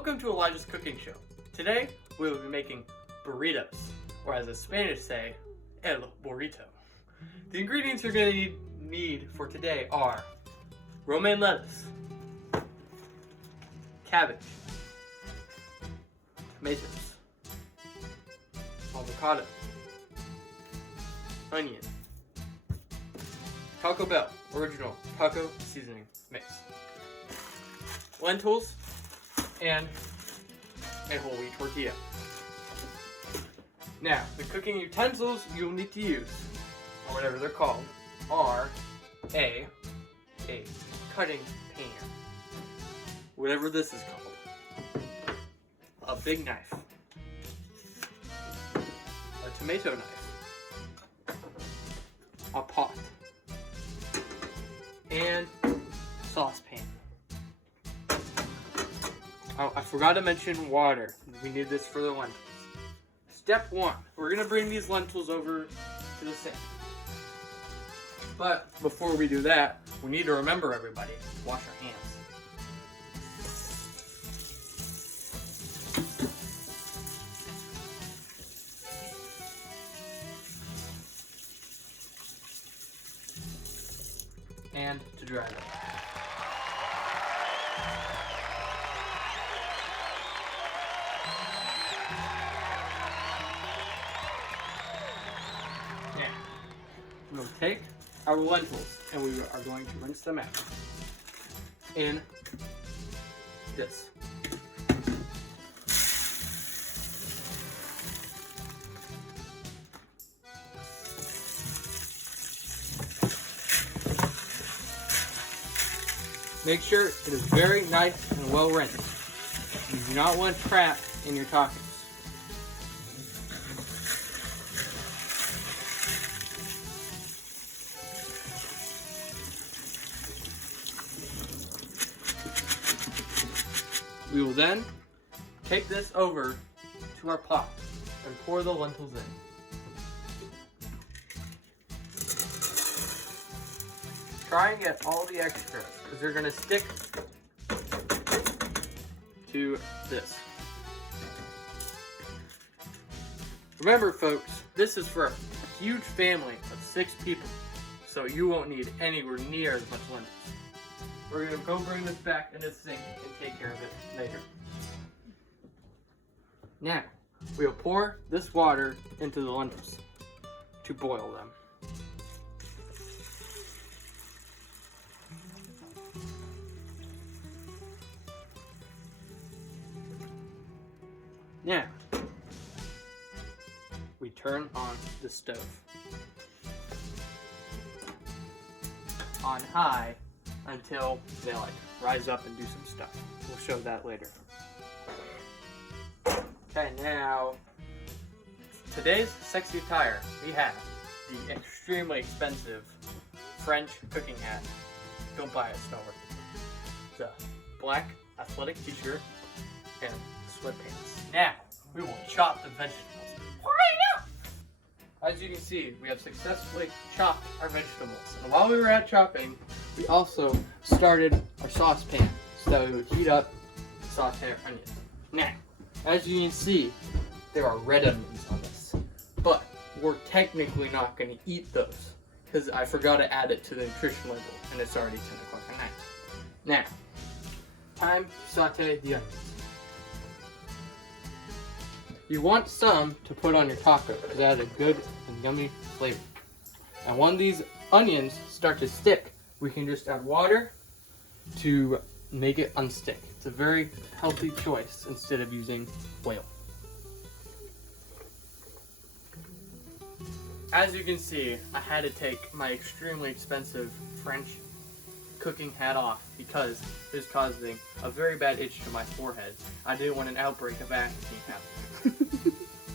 Welcome to Elijah's Cooking Show. Today, we will be making burritos, or as the Spanish say, el burrito. The ingredients you're going to need for today are romaine lettuce, cabbage, tomatoes, avocado, onion, Taco Bell original taco seasoning mix, lentils, and a whole wheat tortilla. Now, the cooking utensils you'll need to use, or whatever they're called, are a cutting pan, whatever this is called, a big knife, a tomato knife, a pot, and saucepan. Oh, I forgot to mention water. We need this for the lentils. Step 1, we're going to bring these lentils over to the sink. But before we do that, we need to remember, everybody, to wash our hands. And to dry them. Now, we'll take our lentils and we are going to rinse them out in this. Make sure it is very nice and well rinsed. You do not want crap in your tacos. We will then take this over to our pot and pour the lentils in. Try and get all the extras because they're going to stick to this. Remember, folks, this is for a huge family of 6 people, so you won't need anywhere near as much lentils. We're going to go bring this back in the sink and take care of it later. Now, we'll pour this water into the lentils to boil them. Now, we turn on the stove on high until they rise up and do some stuff. We'll show that later. Okay, now, today's sexy attire, we have the extremely expensive French cooking hat. Don't buy it, it's not worth it. The black athletic t-shirt and sweatpants. Now, we will chop the vegetables. As you can see, we have successfully chopped our vegetables. And while we were at chopping, we also started our saucepan so that we would heat up and saute our onions. Now, as you can see, there are red onions on this. But we're technically not going to eat those because I forgot to add it to the nutrition label and it's already 10 o'clock at night. Now, time to saute the onions. You want some to put on your taco because it has a good and yummy flavor. And when these onions start to stick, we can just add water to make it unstick. It's a very healthy choice instead of using oil. As you can see, I had to take my extremely expensive French cooking hat off because it was causing a very bad itch to my forehead. I didn't want an outbreak of acne happening.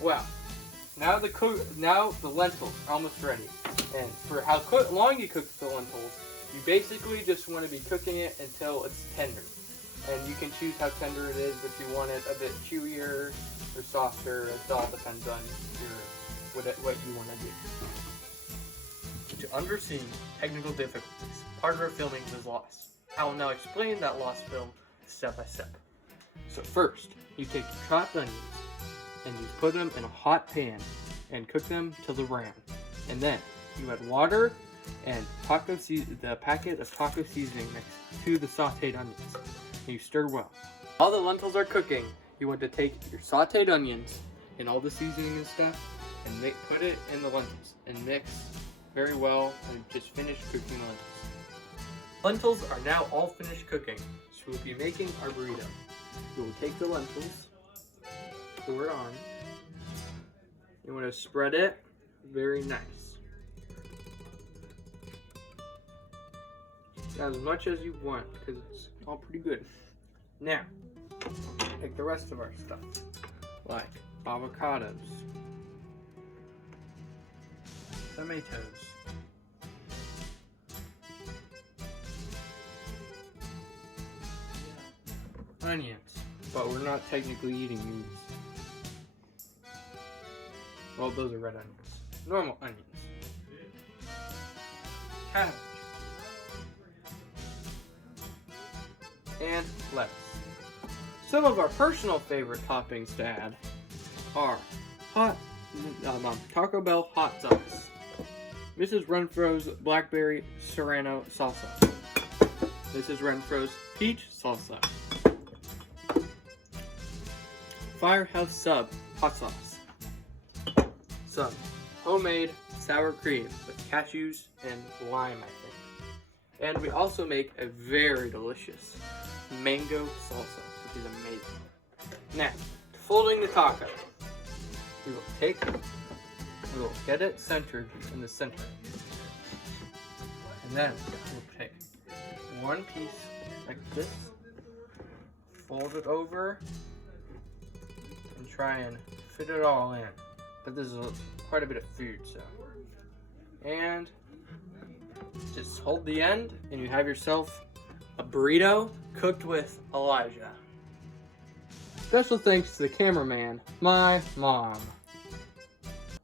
Well, now the lentils are almost ready. And for how long you cook the lentils, you basically just want to be cooking it until it's tender. And you can choose how tender it is, if you want it a bit chewier or softer. It all depends on what you want to do. to unforeseen technical difficulties, part of our filming was lost. I will now explain that lost film step by step. So first, you take your chopped onions and you put them in a hot pan and cook them till they're brown. And then you add water and the packet of taco seasoning mix to the sauteed onions. And you stir well. While the lentils are cooking, you want to take your sauteed onions and all the seasoning and stuff and put it in the lentils and mix very well and just finish cooking the lentils. Lentils are now all finished cooking, so we'll be making our burrito. We will take the lentils, pour it on. You want to spread it very nice. As much as you want, because it's all pretty good. Now, take the rest of our stuff, like avocados, tomatoes, onions, but we're not technically eating these. Well, those are red onions. Normal onions. Cabbage. And lettuce. Some of our personal favorite toppings to add are Taco Bell hot sauce, Mrs. Renfro's blackberry serrano salsa, Mrs. Renfro's peach salsa, Firehouse Sub hot sauce, some homemade sour cream with cashews and lime, I think. And we also make a very delicious mango salsa, which is amazing. Now, folding the taco, we will get it centered in the center. And then we'll take one piece like this, fold it over, and try and fit it all in. But this is quite a bit of food, so. And just hold the end, and you have yourself a burrito cooked with Elijah. Special thanks to the cameraman, my mom.